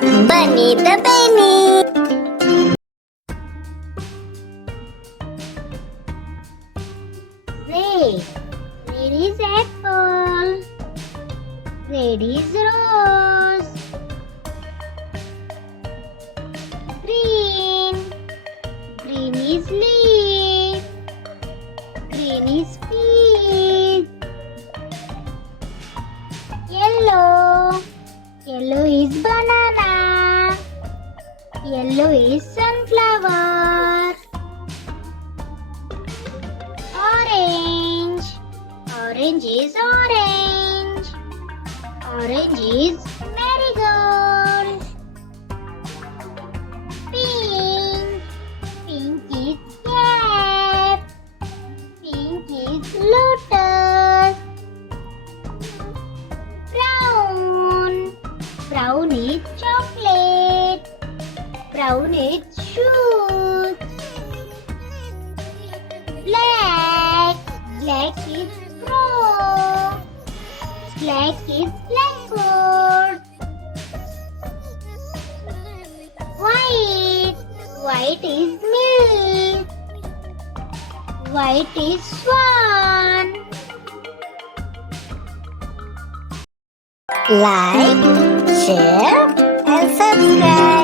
Bunny the Benny. Red. Red is apple. Red is rose. Green. Green is leaf. Green is peach. Yellow. Yellow is banana. Yellow is sunflower. Orange. Orange is orange. Orange is marigold. Pink. Pink is cap. Pink is lotus. Brown. Brown is chocolate. Brown is shoes. Black. Black is frog. Black is blackboard. White. White is milk. White is swan. Like, share, and subscribe.